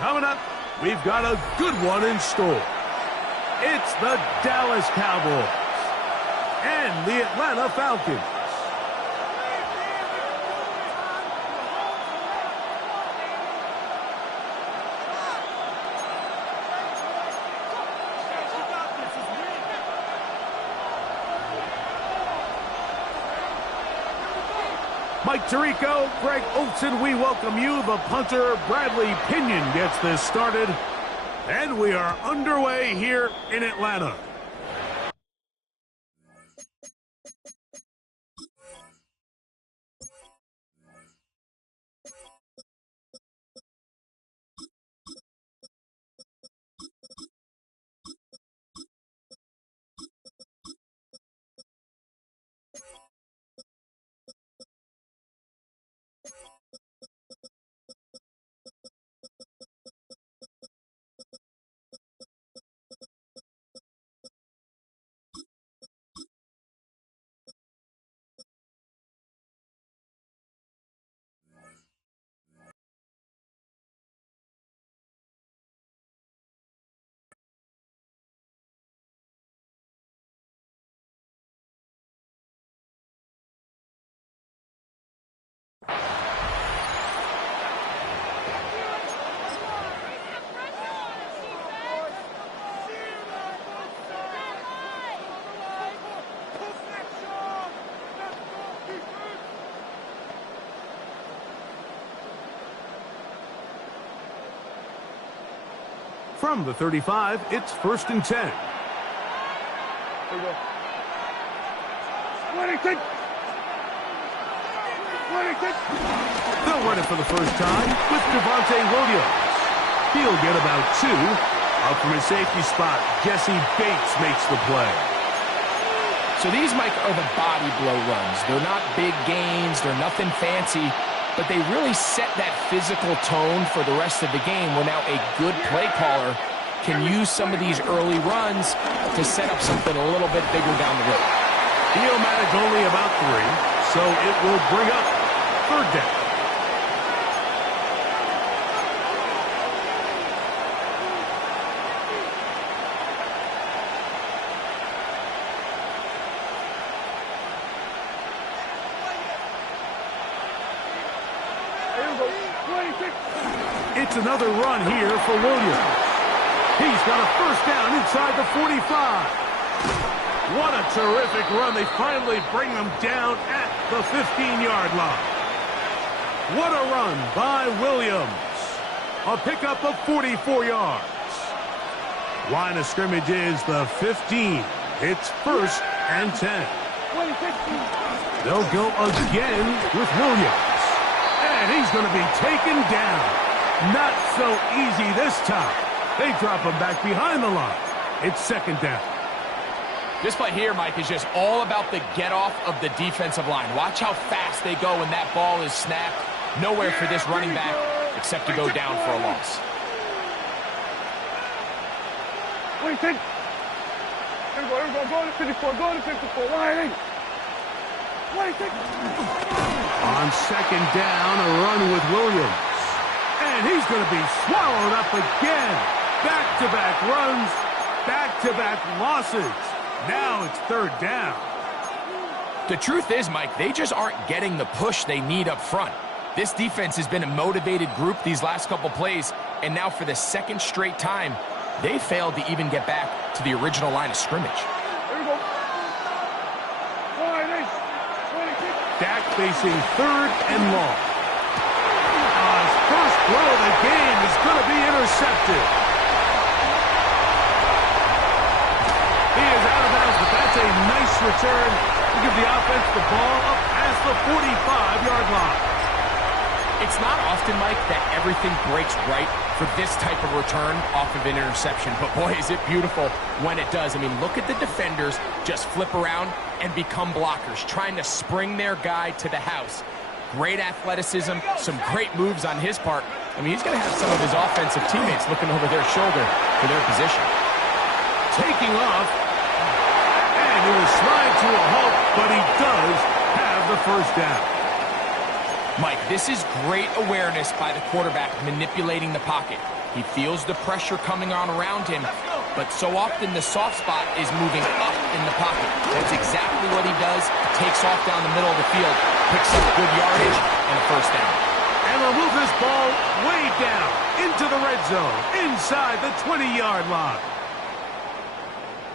Coming up, we've got a good one in store. It's the Dallas Cowboys and the Atlanta Falcons. Mike Tirico, Greg Olson, we welcome you. The punter, Bradley Pinion, gets this started. And we are underway here in Atlanta. From the 35, it's 1st and 10. There you go. Wellington! They'll run it for the first time with Devontae Williams. He'll get about 2. Up from his safety spot, Jesse Bates makes the play. So these, Mike, are the body blow runs. They're not big gains. They're nothing fancy. But they really set that physical tone for the rest of the game where now a good play caller can use some of these early runs to set up something a little bit bigger down the road. He'll manage only about 3, so it will bring up 3rd down. It's another run here for Williams. He's got a 1st down inside the 45. What a terrific run. They finally bring them down at the 15-yard line. What a run by Williams. A pickup of 44 yards. Line of scrimmage is the 15. It's 1st and 10. They'll go again with Williams. And he's going to be taken down. Not so easy this time. They drop him back behind the line. It's 2nd down. This play here, Mike, is just all about the get-off of the defensive line. Watch how fast they go when that ball is snapped. Nowhere for this running back except to go down for a loss. Wellington! Here we go, go to 54, go to 54, Wellington! On 2nd down, a run with Williams. And he's going to be swallowed up again. Back-to-back runs, back-to-back losses. Now it's 3rd down. The truth is, Mike, they just aren't getting the push they need up front. This defense has been a motivated group these last couple plays, and now for the 2nd straight time, they failed to even get back to the original line of scrimmage. Here we go. Dak facing 3rd and long. His first throw of the game is going to be intercepted. He is out of bounds, but that's a nice return to give the offense the ball up past the 45-yard line. It's not often, Mike, that everything breaks right for this type of return off of an interception. But, boy, is it beautiful when it does. I mean, look at the defenders just flip around and become blockers, trying to spring their guy to the house. Great athleticism, some great moves on his part. I mean, he's going to have some of his offensive teammates looking over their shoulder for their position. Taking off, and he will slide to a halt, but he does have the 1st down. Mike, this is great awareness by the quarterback manipulating the pocket. He feels the pressure coming on around him, but so often the soft spot is moving up in the pocket. That's exactly what he does. Takes off down the middle of the field, picks up good yardage, and a first down. And they'll move this ball way down into the red zone, inside the 20-yard line.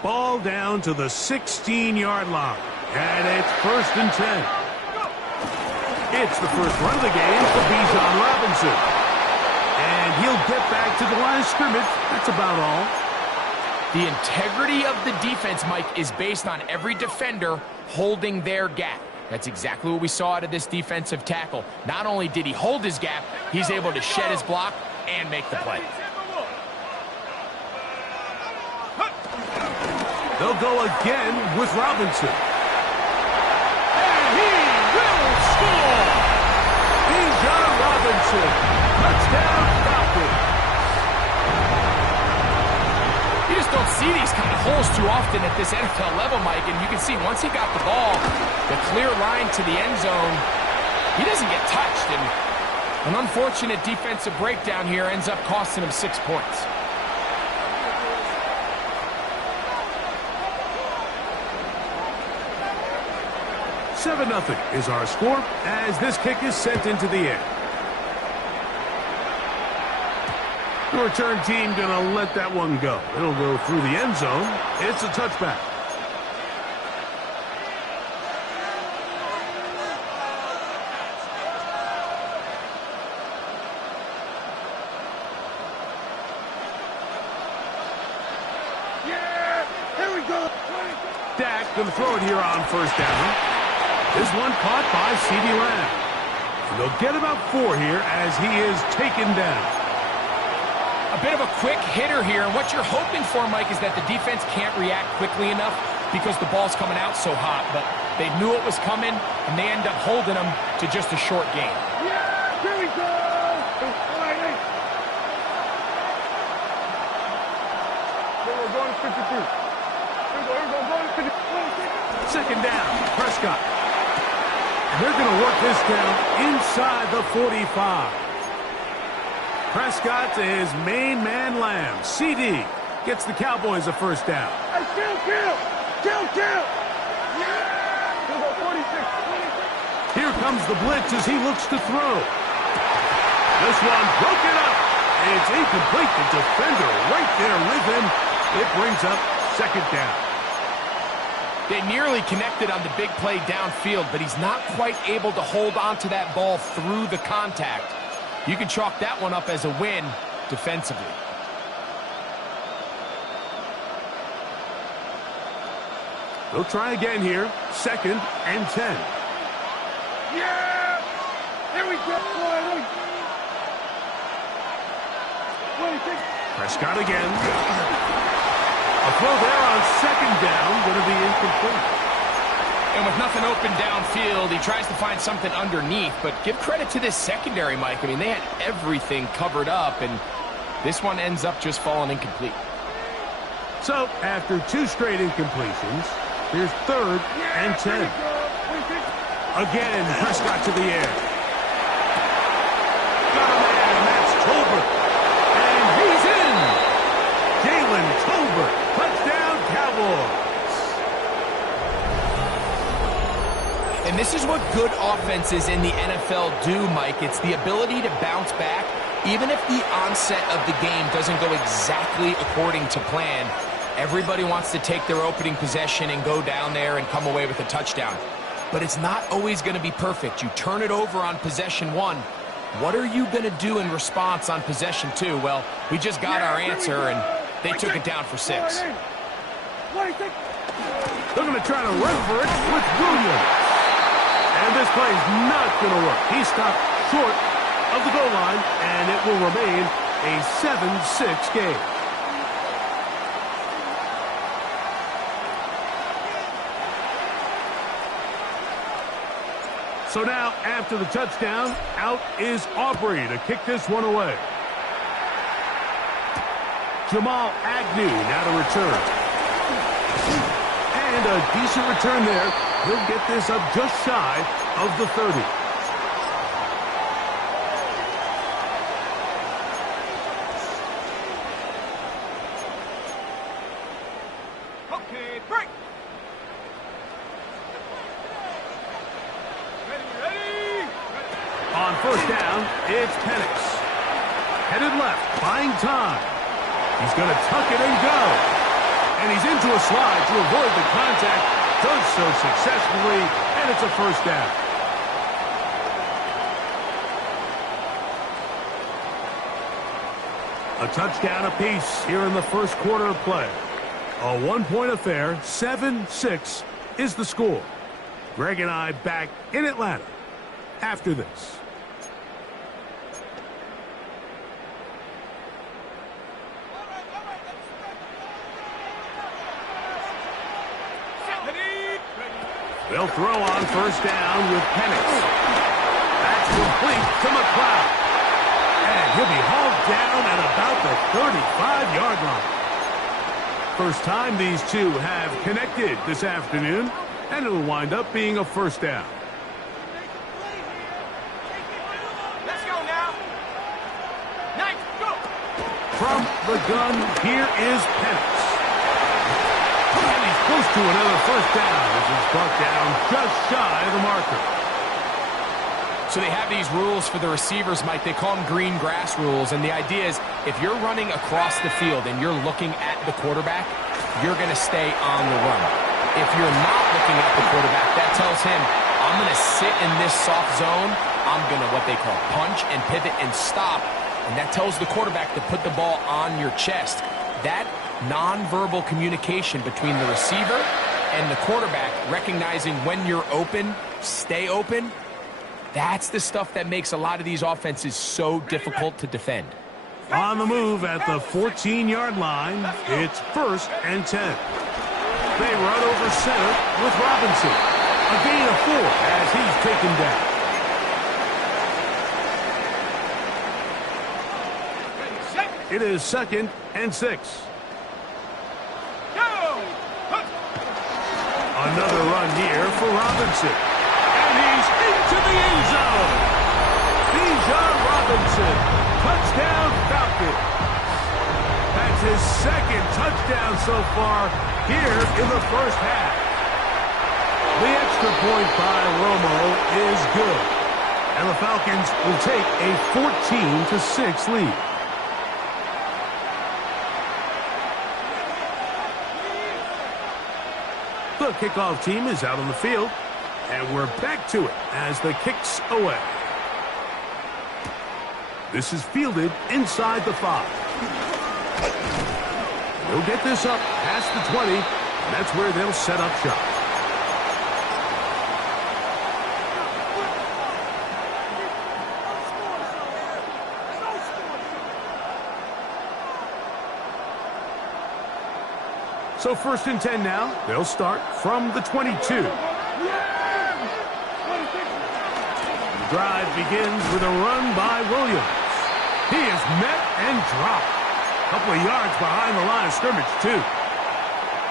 Ball down to the 16-yard line, and it's 1st and 10. It's the first run of the game for Bijan Robinson. And he'll get back to the line of scrimmage. That's about all. The integrity of the defense, Mike, is based on every defender holding their gap. That's exactly what we saw out of this defensive tackle. Not only did he hold his gap, he's able to shed his block and make the play. They'll go again with Robinson. And he will score! Bijan Robinson. Touchdown, Falcons. You just don't see these kind of holes too often at this NFL level, Mike, and you can see once he got the ball, the clear line to the end zone, he doesn't get touched, and an unfortunate defensive breakdown here ends up costing him 6 points. Seven 0 is our score as this kick is sent into the air. The return team going to let that one go. It'll go through the end zone. It's a touchback. Yeah! Here we go! Dak going to throw it here on 1st down. This one caught by CeeDee Lamb. And they'll get about 4 here as he is taken down. A bit of a quick hitter here, and what you're hoping for, Mike, is that the defense can't react quickly enough because the ball's coming out so hot, but they knew it was coming, and they end up holding them to just a short gain. Yeah! Here we go! We're going to 53. We're going to 53. 2nd down, Prescott. And they're going to work this down inside the 45. Prescott to his main man, Lamb. CD gets the Cowboys a 1st down. Hey, kill! Yeah! We'll go 46. Here comes the blitz as he looks to throw. This one broken up. It's incomplete. The defender right there with him. It brings up 2nd down. They nearly connected on the big play downfield, but he's not quite able to hold on to that ball through the contact. You can chalk that one up as a win defensively. They'll try again here. 2nd and 10. Yeah! Here we go! Prescott again. A throw there on 2nd down, going to be incomplete. And with nothing open downfield, he tries to find something underneath, but give credit to this secondary, Mike. I mean, they had everything covered up, and this one ends up just falling incomplete. So, after 2 straight incompletions, here's 3rd and 10. Again, Prescott to the air. Got a man, and that's Tolbert. And he's in! Jalen Tolbert. Touchdown, Cowboys. And this is what good offenses in the NFL do, Mike. It's the ability to bounce back, even if the onset of the game doesn't go exactly according to plan. Everybody wants to take their opening possession and go down there and come away with a touchdown. But it's not always going to be perfect. You turn it over on possession 1. What are you going to do in response on possession 2? Well, we just got our answer, and they took it down for 6. They're going to try to run for it with Williams. And this play is not going to work. He stopped short of the goal line, and it will remain a 7-6 game. So now, after the touchdown, out is Aubrey to kick this one away. Jamal Agnew now to return. And a decent return there. He'll get this up just shy of the 30. Okay, break. Ready. On first down, it's Penix. Headed left, buying time. He's going to tuck it and go. And he's into a slide to avoid the contact. Does so successfully, and it's a first down. A touchdown apiece here in the first quarter of play. A one-point affair, 7-6 is the score. Greg and I back in Atlanta after this. They'll throw on first down with Penix. That's complete to McLeod. And he'll be hauled down at about the 35-yard line. First time these two have connected this afternoon, and it'll wind up being a first down. Let's go now. Nice, go. From the gun, here is Penix. And he's close to another first down as he's brought down just shy of the marker. So they have these rules for the receivers, Mike. They call them green grass rules, and the idea is if you're running across the field and you're looking at the quarterback, you're going to stay on the run. If you're not looking at the quarterback, that tells him, I'm going to sit in this soft zone. I'm going to what they call punch and pivot and stop, and that tells the quarterback to put the ball on your chest. That nonverbal communication between the receiver and the quarterback, recognizing when you're open, stay open, that's the stuff that makes a lot of these offenses so difficult to defend. On the move at the 14-yard line, it's 1st and 10. They run over center with Robinson. A gain of 4 as he's taken down. It is 2nd and 6. Another run here for Robinson. And he's into the end zone. Bijan Robinson, touchdown Falcons. That's his 2nd touchdown so far here in the first half. The extra point by Romo is good. And the Falcons will take a 14-6 lead. The kickoff team is out on the field, and we're back to it as the kick's away. This is fielded inside the 5. They'll get this up past the 20, and that's where they'll set up shop. So 1st and 10 now. They'll start from the 22. The drive begins with a run by Williams. He is met and dropped. A couple of yards behind the line of scrimmage, too.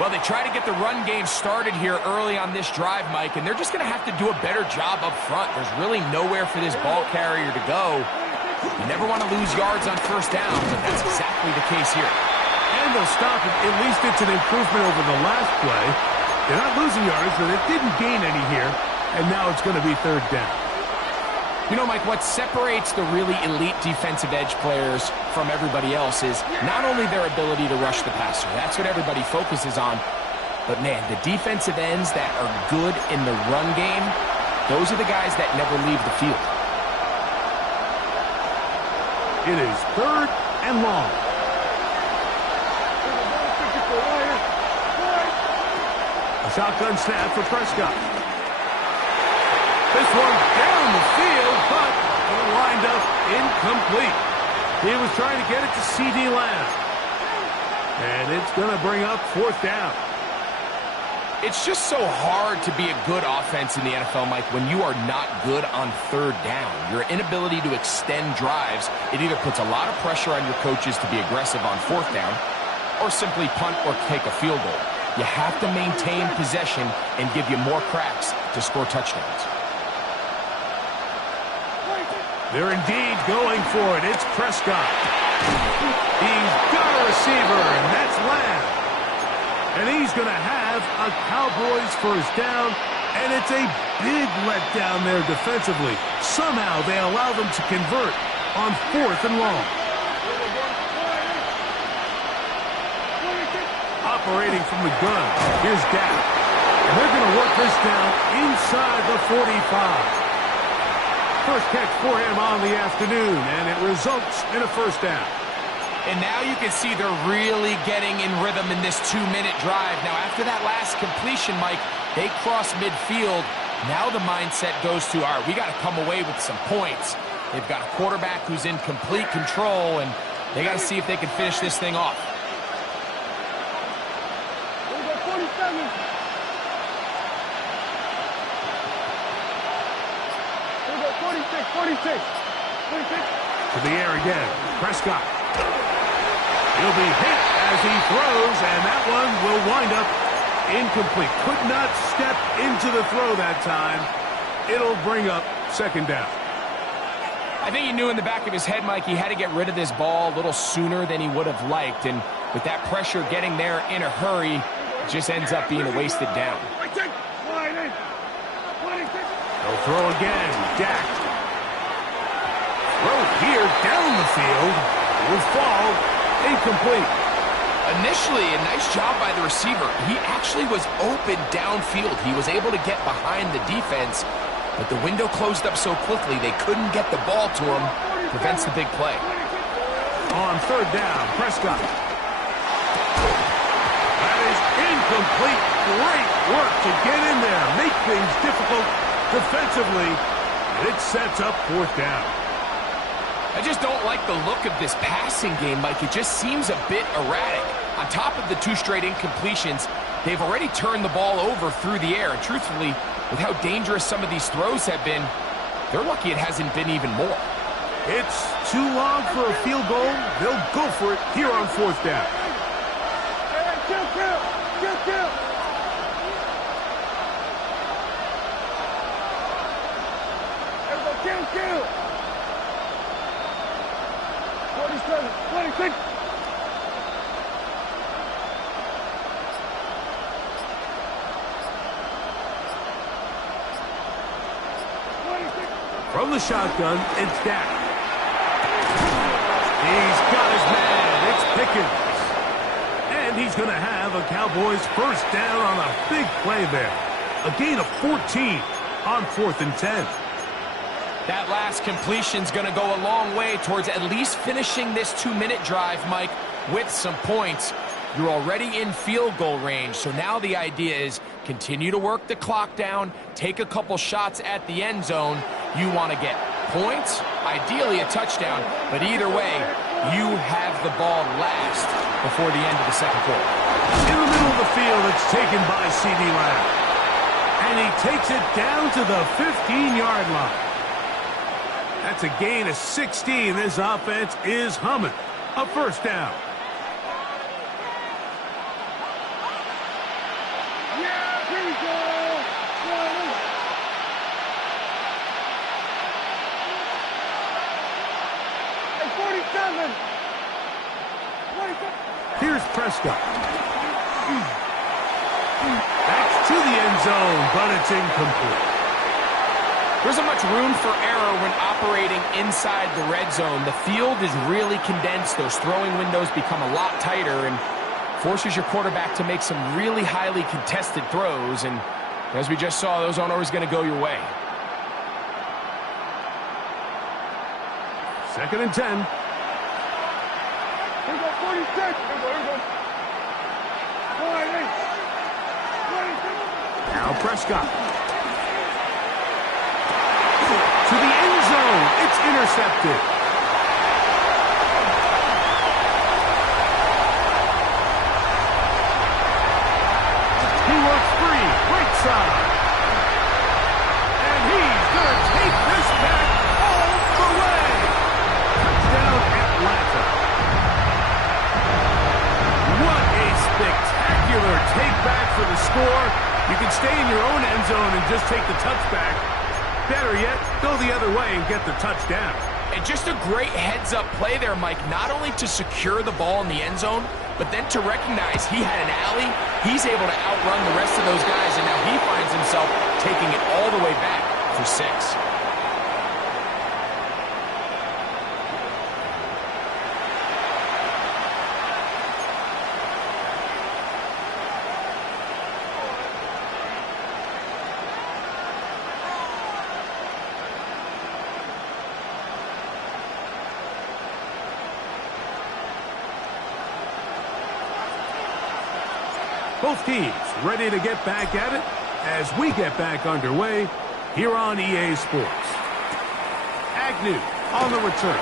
Well, they try to get the run game started here early on this drive, Mike, and they're just going to have to do a better job up front. There's really nowhere for this ball carrier to go. You never want to lose yards on first down, but that's exactly the case here. And they'll stop it. At least it's an improvement over the last play. They're not losing yards, but it didn't gain any here. And now it's going to be 3rd down. You know, Mike, what separates the really elite defensive edge players from everybody else is not only their ability to rush the passer. That's what everybody focuses on. But, man, the defensive ends that are good in the run game, those are the guys that never leave the field. It is 3rd and long. A shotgun snap for Prescott. This one down the field, but it'll wind up incomplete. He was trying to get it to C.D. Lamb. And it's going to bring up 4th down. It's just so hard to be a good offense in the NFL, Mike, when you are not good on 3rd down. Your inability to extend drives, it either puts a lot of pressure on your coaches to be aggressive on 4th down or simply punt or take a field goal. You have to maintain possession and give you more cracks to score touchdowns. They're indeed going for it. It's Prescott. He's got a receiver, and that's Lamb. And he's going to have a Cowboys first down, and it's a big letdown there defensively. Somehow they allow them to convert on 4th and long. Operating from the gun, here's Dak. And they're going to work this down inside the 45. First catch for him on the afternoon, and it results in a first down. And now you can see they're really getting in rhythm in this 2-minute drive. Now, after that last completion, Mike, they cross midfield. Now the mindset goes to, all right, we got to come away with some points. They've got a quarterback who's in complete control, and they got to see if they can finish this thing off. 46. To the air again. Prescott. He'll be hit as he throws, and that one will wind up incomplete. Could not step into the throw that time. It'll bring up second down. I think he knew in the back of his head, Mike, he had to get rid of this ball a little sooner than he would have liked. And with that pressure getting there in a hurry, it just ends up being a wasted down. They'll throw again. Dak. Throw here down the field. Will fall. Incomplete. Initially, a nice job by the receiver. He actually was open downfield. He was able to get behind the defense, but the window closed up so quickly they couldn't get the ball to him. Prevents the big play. On third down, Prescott. That is incomplete. Great work to get in there. Make things difficult defensively. And it sets up fourth down. I just don't like the look of this passing game, Mike. It just seems a bit erratic. On top of the 2 straight incompletions, they've already turned the ball over through the air. And truthfully, with how dangerous some of these throws have been, they're lucky it hasn't been even more. It's too long for a field goal. They'll go for it here on fourth down. Kill. Everybody kill. 47, 26. From the shotgun, it's Dak. He's got his man. It's Pickens. And he's going to have a Cowboys first down on a big play there. A gain of 14 on 4th and 10. That last completion's going to go a long way towards at least finishing this 2-minute drive, Mike, with some points. You're already in field goal range, so now the idea is continue to work the clock down, take a couple shots at the end zone. You want to get points, ideally a touchdown, but either way, you have the ball last before the end of the second quarter. In the middle of the field, it's taken by C.D. Lamb. And he takes it down to the 15-yard line. That's a gain of 16. This offense is humming. A first down. Yeah, here we go. 47. Here's Prescott. That's to the end zone, but it's incomplete. There isn't much room for error when operating inside the red zone. The field is really condensed. Those throwing windows become a lot tighter and forces your quarterback to make some really highly contested throws. And as we just saw, those aren't always going to go your way. 46. 2nd and 10. Here we go, 46. Here we go. 26. Now Prescott. To the end zone. It's intercepted. He works free. Right side. And he's going to take this back all the way. Touchdown Atlanta. What a spectacular take back for the score. You can stay in your own end zone and just take the touchback. Better yet, go the other way and get the touchdown. And just a great heads-up play there, Mike, not only to secure the ball in the end zone, but then to recognize he had an alley. He's able to outrun the rest of those guys, and now he finds himself taking it all the way back for 6. Both teams ready to get back at it as we get back underway here on EA Sports. Agnew on the return.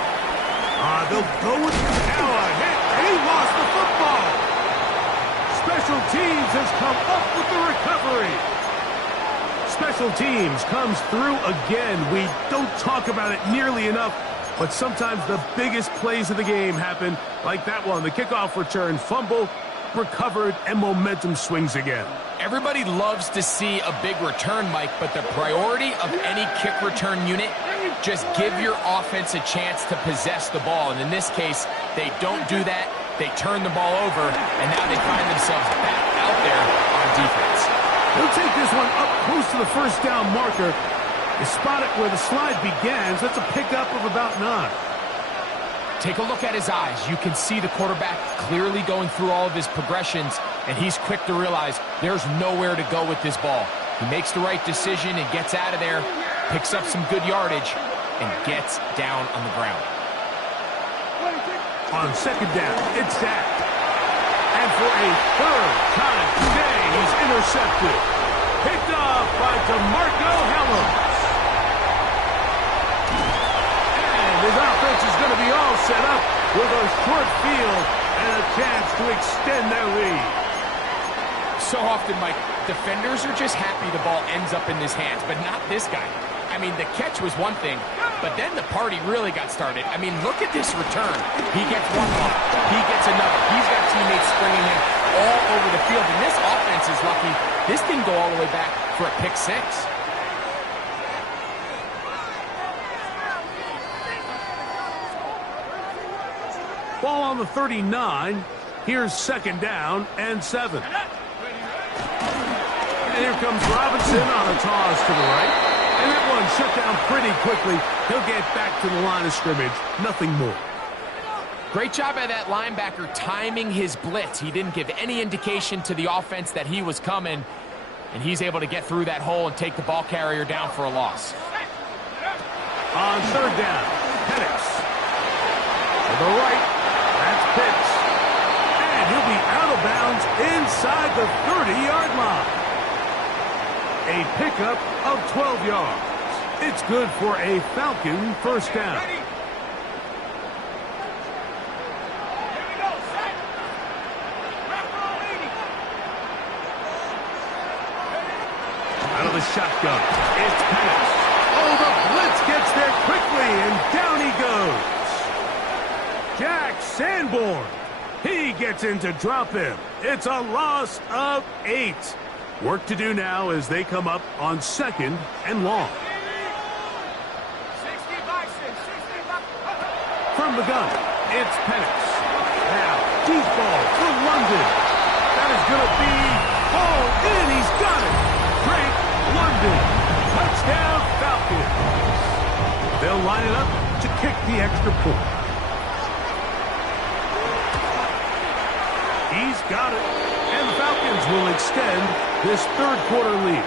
They'll go with now a hit. He lost the football. Special teams has come up with the recovery. Special teams comes through again. We don't talk about it nearly enough, but sometimes the biggest plays of the game happen like that one. The kickoff return, fumble, recovered, and momentum swings again. Everybody loves to see a big return, Mike, but the priority of any kick return unit, just give your offense a chance to possess the ball. And in this case, they don't do that. They turn the ball over, and now they find themselves back out there on defense. They'll take this one up close to the first down marker. They spot it where the slide begins. That's a pickup of about 9. Take a look at his eyes. You can see the quarterback clearly going through all of his progressions, and he's quick to realize there's nowhere to go with this ball. He makes the right decision and gets out of there, picks up some good yardage, and gets down on the ground. On second down, it's sacked. And for a third time today, he's intercepted. Picked off by DeMarco Hellams. His offense is going to be all set up with a short field and a chance to extend their lead. So often, Mike, defenders are just happy the ball ends up in his hands, but not this guy. I mean, the catch was one thing, but then the party really got started. I mean, look at this return. He gets one block. He gets another. He's got teammates springing him all over the field, and this offense is lucky. This didn't go all the way back for a pick 6. Ball on the 39. Here's second down and 7. And here comes Robinson on a toss to the right. And that one shut down pretty quickly. He'll get back to the line of scrimmage. Nothing more. Great job by that linebacker timing his blitz. He didn't give any indication to the offense that he was coming. And he's able to get through that hole and take the ball carrier down for a loss. On third down, Penix. To the right. That's Pitts. And he'll be out of bounds inside the 30-yard line. A pickup of 12 yards. It's good for a Falcon first down. Out of the shotgun, it's Penix. Oh, the blitz gets there quickly, and down he goes. Jack Sanborn. He gets in to drop him. It's a loss of 8. Work to do now as they come up on second and long. From the gun, it's Penix. Now, deep ball to London. That is going to be all in. He's got it. Drake London. Touchdown, Falcons. They'll line it up to kick the extra point. He's got it. And the Falcons will extend this third quarter lead.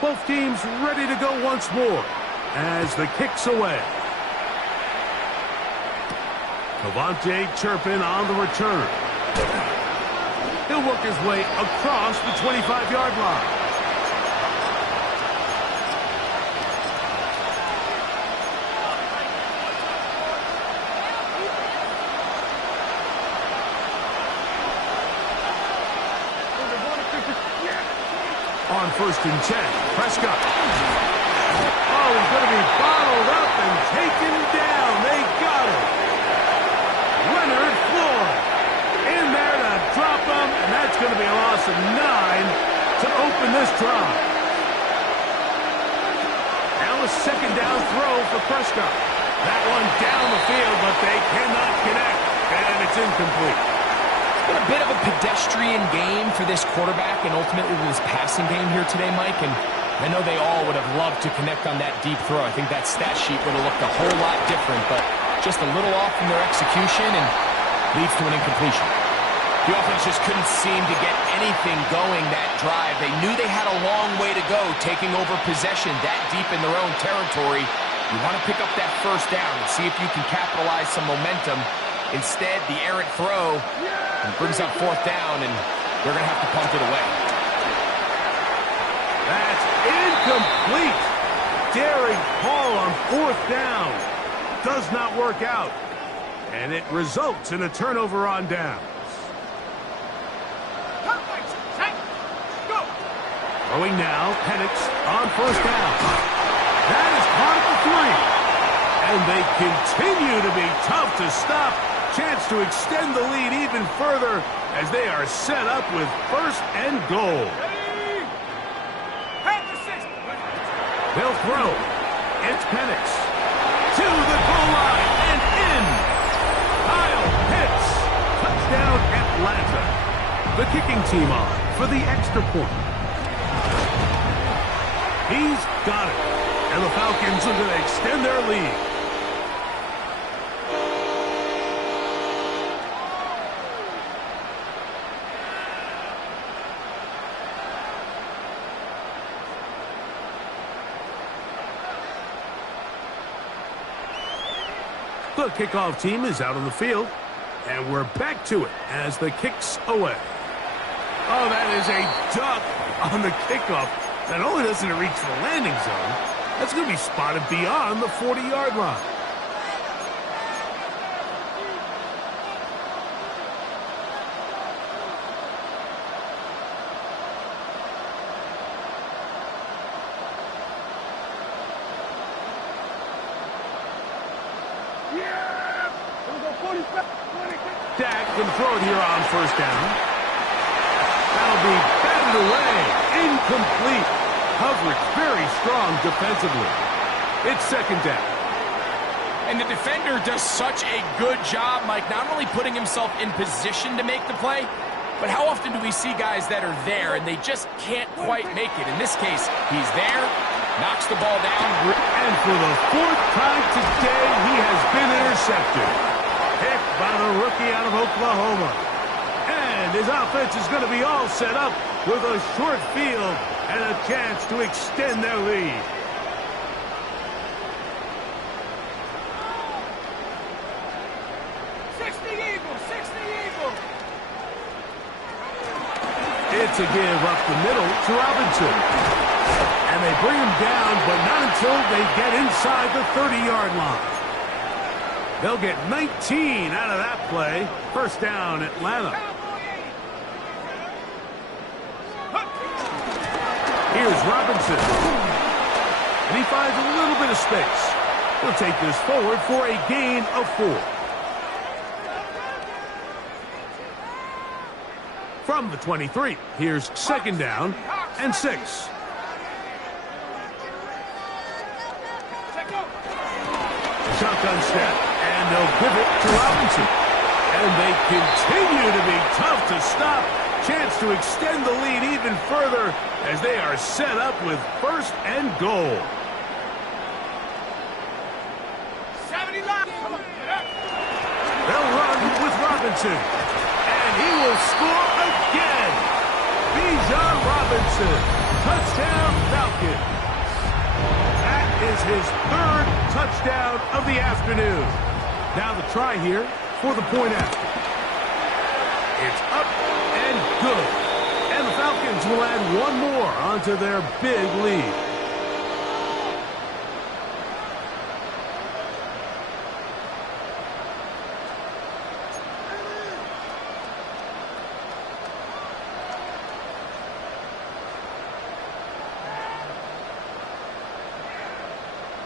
Both teams ready to go once more as the kick's away. Cavante Turpin on the return. He'll work his way across the 25-yard line. On first and 10, Prescott. Oh, he's going to be bottled up and taken down. They got him. Leonard Floyd. to open this drive. Now a second down throw for Prescott. That one down the field, but they cannot connect, and it's incomplete. It's been a bit of a pedestrian game for this quarterback and ultimately this passing game here today, Mike, and I know they all would have loved to connect on that deep throw. I think that stat sheet would have looked a whole lot different, but just a little off in their execution and leads to an incompletion. The offense just couldn't seem to get anything going that drive. They knew they had a long way to go, taking over possession that deep in their own territory. You want to pick up that first down and see if you can capitalize some momentum. Instead, the errant throw brings up fourth down, and they're going to have to punt it away. That's incomplete. Daring Hall on fourth down. Does not work out. And it results in a turnover on downs. Throwing now, Penix on first down. That is caught at the 3. And they continue to be tough to stop. Chance to extend the lead even further as they are set up with first and goal. They'll throw. It's Penix. To the goal line and in. Kyle Pitts. Touchdown Atlanta. The kicking team on for the extra point. He's got it. And the Falcons are going to extend their lead. The kickoff team is out on the field, and we're back to it as the kick's away. Oh, that is a duck on the kickoff. Not only doesn't it reach the landing zone, that's going to be spotted beyond the 40-yard line. Dak can throw it here on first down. That'll be batted away. Incomplete. Coverage very strong defensively. It's second down. And the defender does such a good job, Mike, not only putting himself in position to make the play, but how often do we see guys that are there and they just can't quite make it? In this case, he's there, knocks the ball down. And for the 4th time today, he has been intercepted. Picked by the rookie out of Oklahoma. And his offense is going to be all set up with a short field and a chance to extend their lead. It's a give up the middle to Robinson. And they bring him down, but not until they get inside the 30-yard line. They'll get 19 out of that play. First down, Atlanta. Here's Robinson. And he finds a little bit of space. He'll take this forward for a gain of 4. From the 23, here's second down and 6. Shotgun snap, and they'll give it to Robinson. And they continue to be tough to stop. Chance to extend the lead even further as they are set up with first and goal. 70 left. They'll run with Robinson. And he will score again. Bijan Robinson. Touchdown Falcons. That is his 3rd touchdown of the afternoon. Now the try here for the point after. It's up and good. And the Falcons will add one more onto their big lead.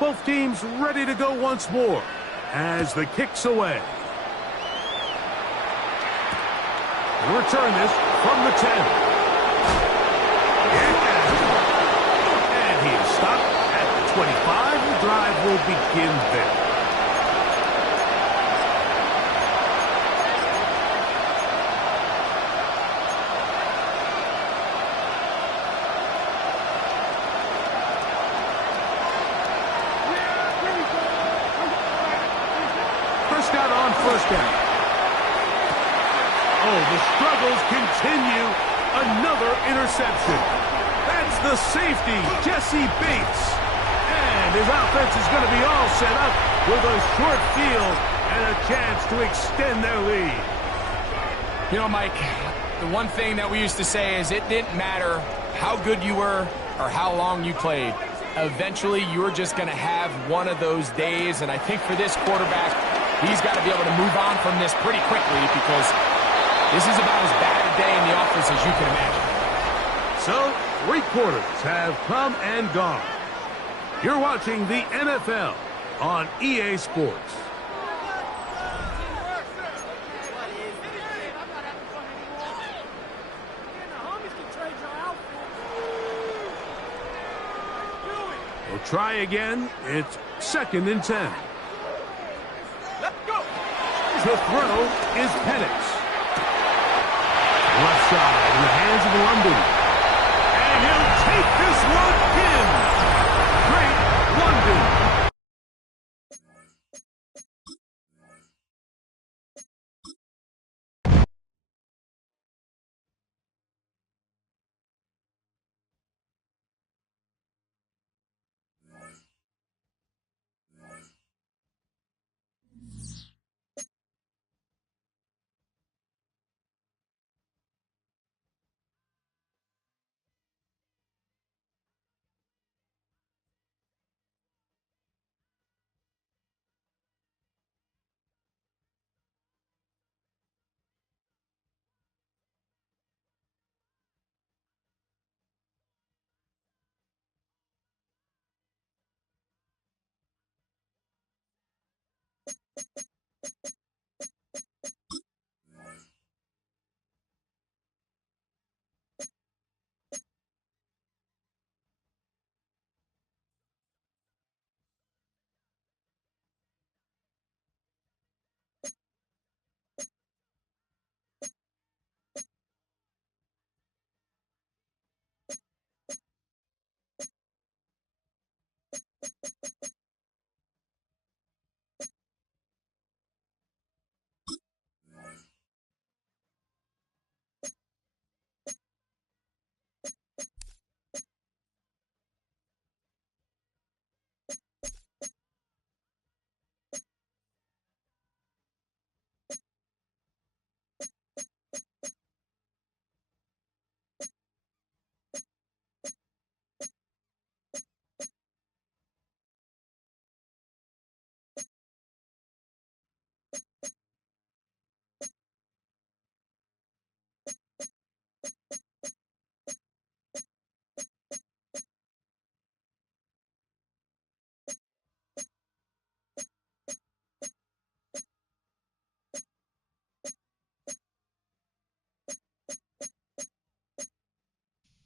Both teams ready to go once more as the kick's away. Return this from the 10. will begin there. First down on first down. Oh, the struggles continue. Another interception. That's the safety, Jesse Bates. And his offense is going to be all set up with a short field and a chance to extend their lead. You know, Mike, the one thing that we used to say is it didn't matter how good you were or how long you played. Eventually, you were just going to have one of those days, and I think for this quarterback, he's got to be able to move on from this pretty quickly because this is about as bad a day in the office as you can imagine. So, 3 quarters have come and gone. You're watching the NFL on EA Sports. We'll try again. It's 2nd and 10. Let's go. The throw is Penix. Left side in the hands of London. And he'll take this one in. Great London.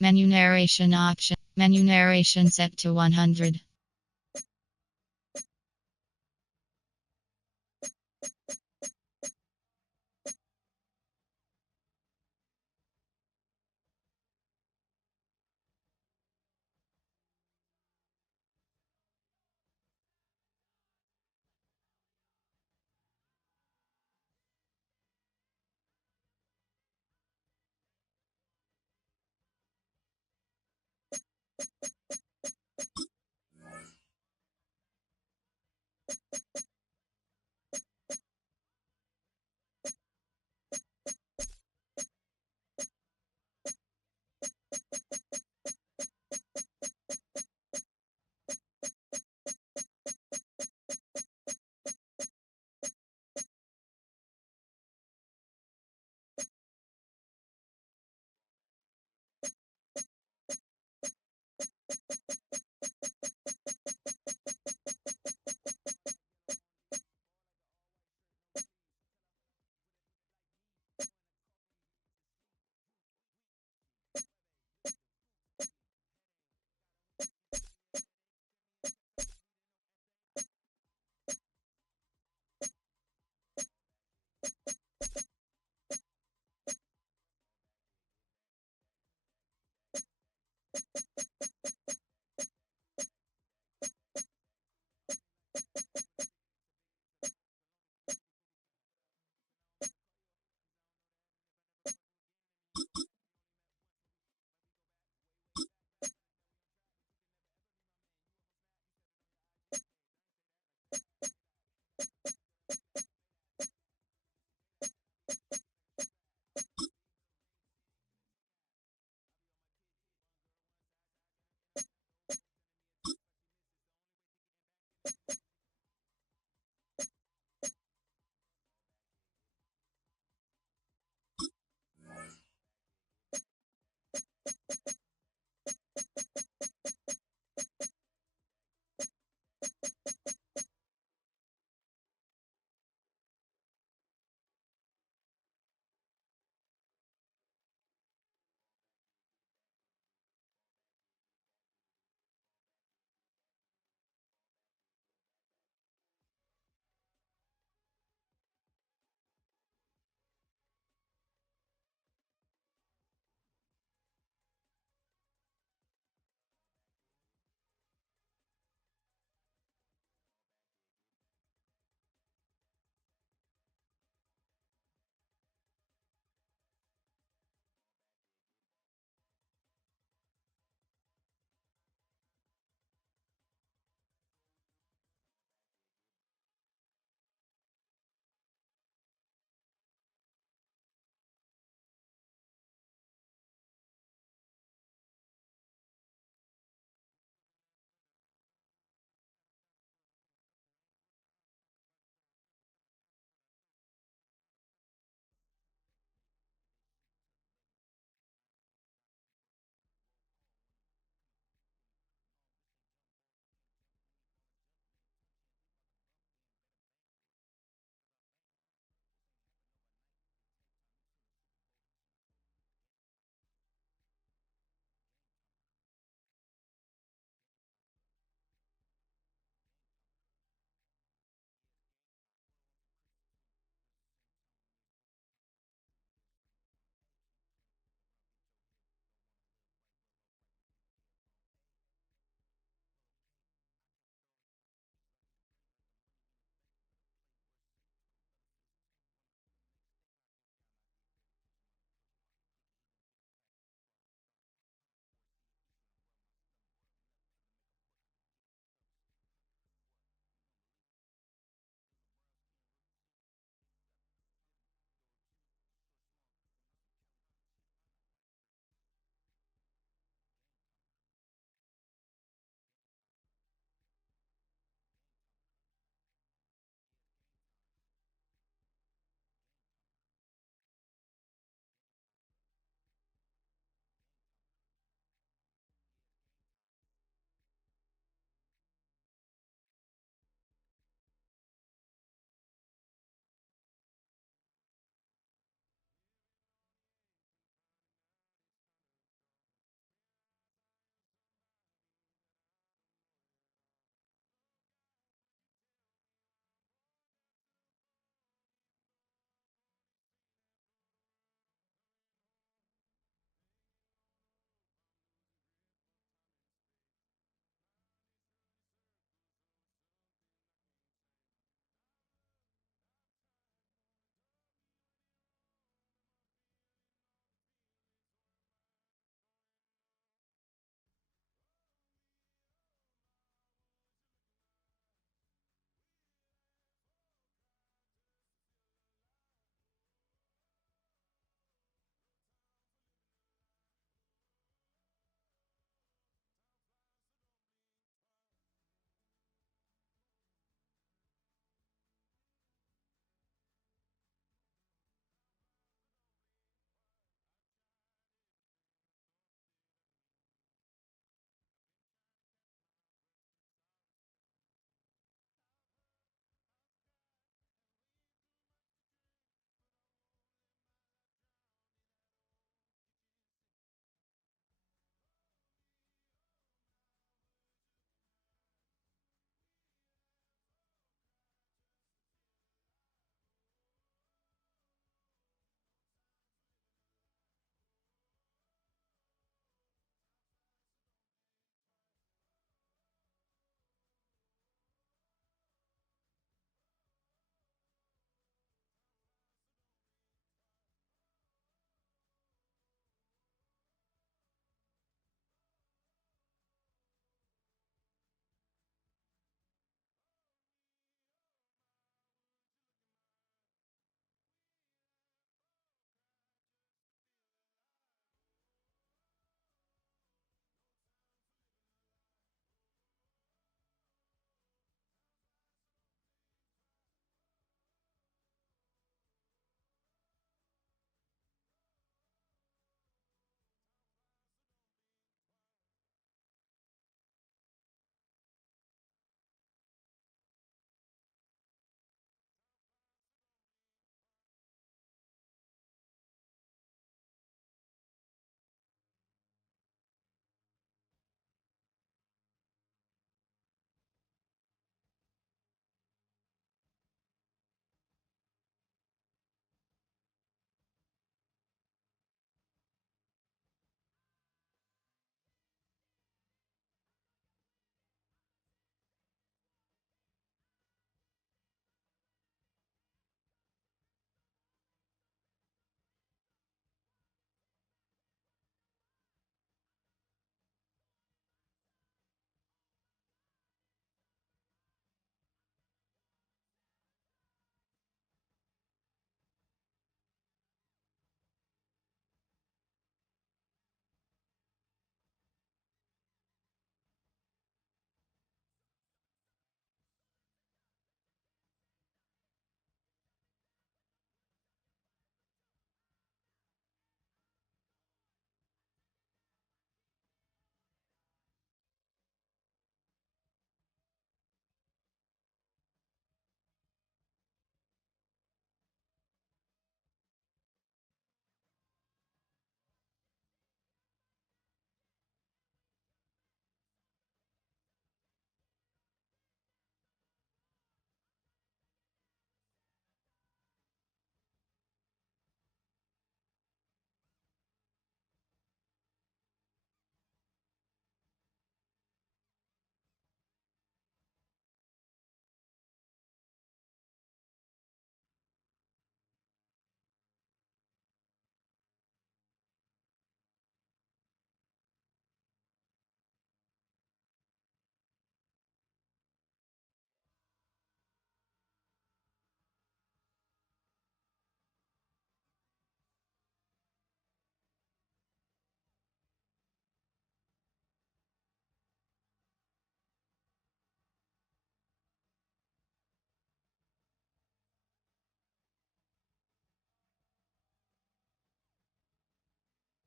Menu narration option. Menu narration set to 100.